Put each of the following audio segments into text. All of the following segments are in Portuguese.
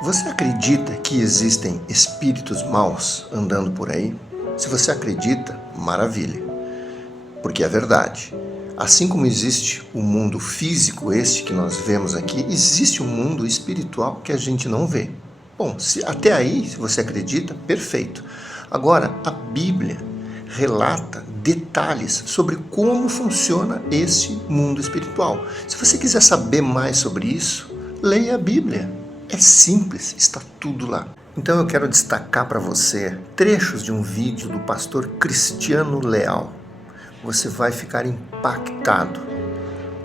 Você acredita que existem espíritos maus andando por aí? Se você acredita, maravilha, porque é verdade. Assim como existe o mundo físico, este que nós vemos aqui, existe um mundo espiritual que a gente não vê. Bom, até aí, se você acredita, perfeito. Agora, a Bíblia relata detalhes sobre como funciona esse mundo espiritual. Se você quiser saber mais sobre isso, leia a Bíblia. É simples, está tudo lá. Então eu quero destacar para você trechos de um vídeo do pastor Cristiano Leal. Você vai ficar impactado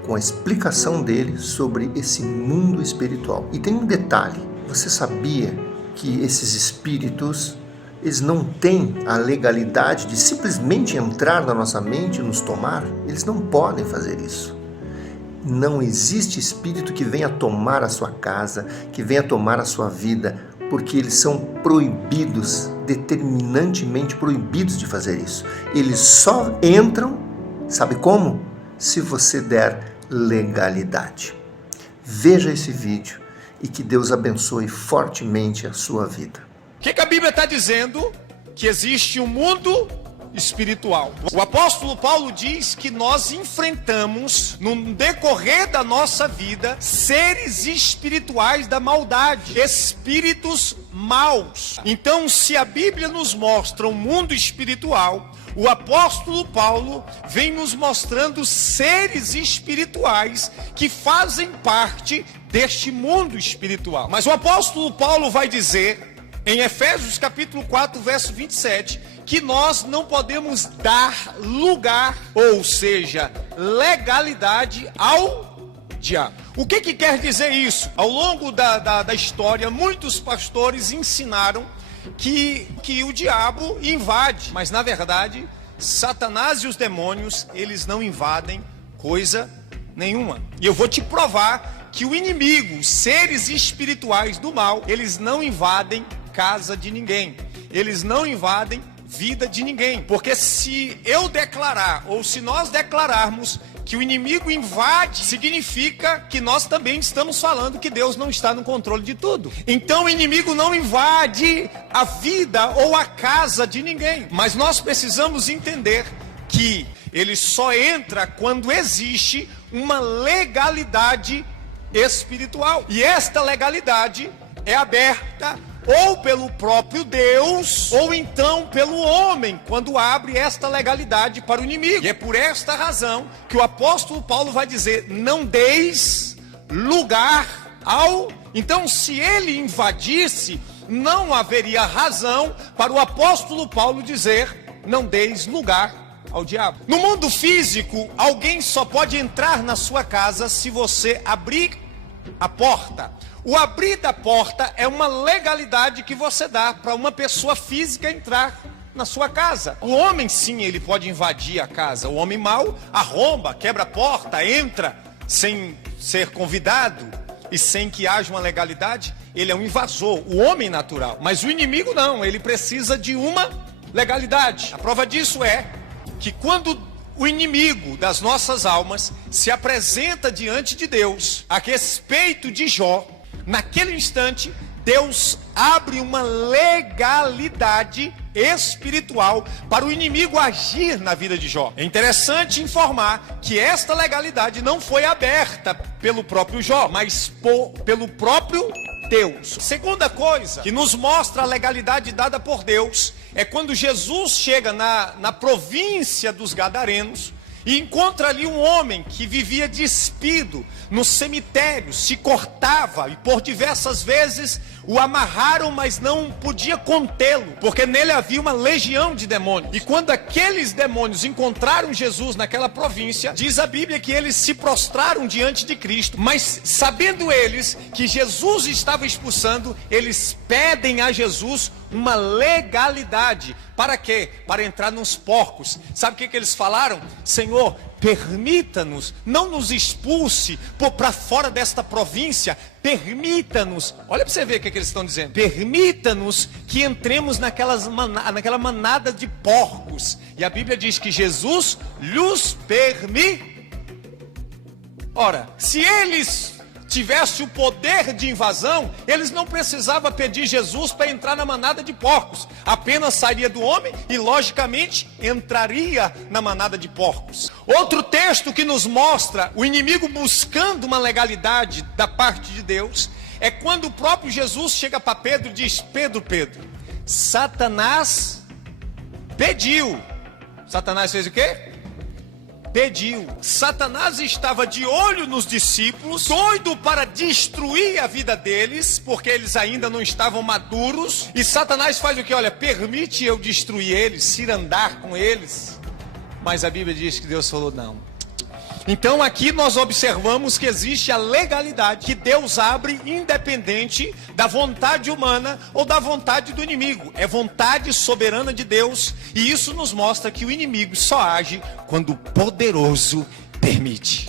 com a explicação dele sobre esse mundo espiritual. E tem um detalhe, você sabia que esses espíritos, eles não têm a legalidade de simplesmente entrar na nossa mente e nos tomar? Eles não podem fazer isso. Não existe espírito que venha tomar a sua casa, que venha tomar a sua vida, porque eles são proibidos, determinantemente proibidos de fazer isso. Eles só entram, sabe como? Se você der legalidade. Veja esse vídeo e que Deus abençoe fortemente a sua vida. O que a Bíblia está dizendo? Que existe um mundo espiritual. O apóstolo Paulo diz que nós enfrentamos no decorrer da nossa vida seres espirituais da maldade, espíritos maus. Então, se a Bíblia nos mostra um mundo espiritual, o apóstolo Paulo vem nos mostrando seres espirituais que fazem parte deste mundo espiritual. Mas o apóstolo Paulo vai dizer em Efésios capítulo 4, verso 27, que nós não podemos dar lugar, ou seja, legalidade ao diabo. O que quer dizer isso? Ao longo da história, muitos pastores ensinaram que o diabo invade, mas na verdade, Satanás e os demônios, eles não invadem coisa nenhuma. E eu vou te provar que o inimigo, os seres espirituais do mal, eles não invadem casa de ninguém, eles não invadem vida de ninguém, porque se eu declarar, ou se nós declararmos que o inimigo invade, significa que nós também estamos falando que Deus não está no controle de tudo. Então o inimigo não invade a vida ou a casa de ninguém, mas nós precisamos entender que ele só entra quando existe uma legalidade espiritual, e esta legalidade é aberta ou pelo próprio Deus, ou então pelo homem, quando abre esta legalidade para o inimigo. E é por esta razão que o apóstolo Paulo vai dizer: não deis lugar ao... Então, se ele invadisse, não haveria razão para o apóstolo Paulo dizer: não deis lugar ao diabo. No mundo físico, alguém só pode entrar na sua casa se você abrir a porta. O abrir da porta é uma legalidade que você dá para uma pessoa física entrar na sua casa. O homem, sim, ele pode invadir a casa. O homem mau arromba, quebra a porta, entra sem ser convidado e sem que haja uma legalidade. Ele é um invasor, o homem natural. Mas o inimigo não, ele precisa de uma legalidade. A prova disso é que quando o inimigo das nossas almas se apresenta diante de Deus a respeito de Jó, naquele instante, Deus abre uma legalidade espiritual para o inimigo agir na vida de Jó. É interessante informar que esta legalidade não foi aberta pelo próprio Jó, mas pelo próprio Deus. Segunda coisa que nos mostra a legalidade dada por Deus é quando Jesus chega na província dos Gadarenos e encontra ali um homem que vivia despido no cemitério, se cortava e por diversas vezes o amarraram, mas não podia contê-lo, porque nele havia uma legião de demônios. E quando aqueles demônios encontraram Jesus naquela província, diz a Bíblia que eles se prostraram diante de Cristo, mas sabendo eles que Jesus estava expulsando, eles pedem a Jesus uma legalidade. Para quê? Para entrar nos porcos. Sabe o que eles falaram? Senhor, permita-nos, não nos expulse para fora desta província, permita-nos. Olha para você ver o que eles estão dizendo. Permita-nos que entremos naquela manada de porcos. E a Bíblia diz que Jesus lhes permitiu. Ora, se eles tivesse o poder de invasão, eles não precisavam pedir Jesus para entrar na manada de porcos. Apenas sairia do homem e, logicamente, entraria na manada de porcos. Outro texto que nos mostra o inimigo buscando uma legalidade da parte de Deus é quando o próprio Jesus chega para Pedro e diz: Pedro, Satanás pediu. Satanás fez o quê? Pediu. Satanás estava de olho nos discípulos, doido para destruir a vida deles, porque eles ainda não estavam maduros. E Satanás faz o quê? Olha, permite eu destruir eles, cirandar com eles. Mas a Bíblia diz que Deus falou não. Então aqui nós observamos que existe a legalidade que Deus abre independente da vontade humana ou da vontade do inimigo. É vontade soberana de Deus, e isso nos mostra que o inimigo só age quando o poderoso permite.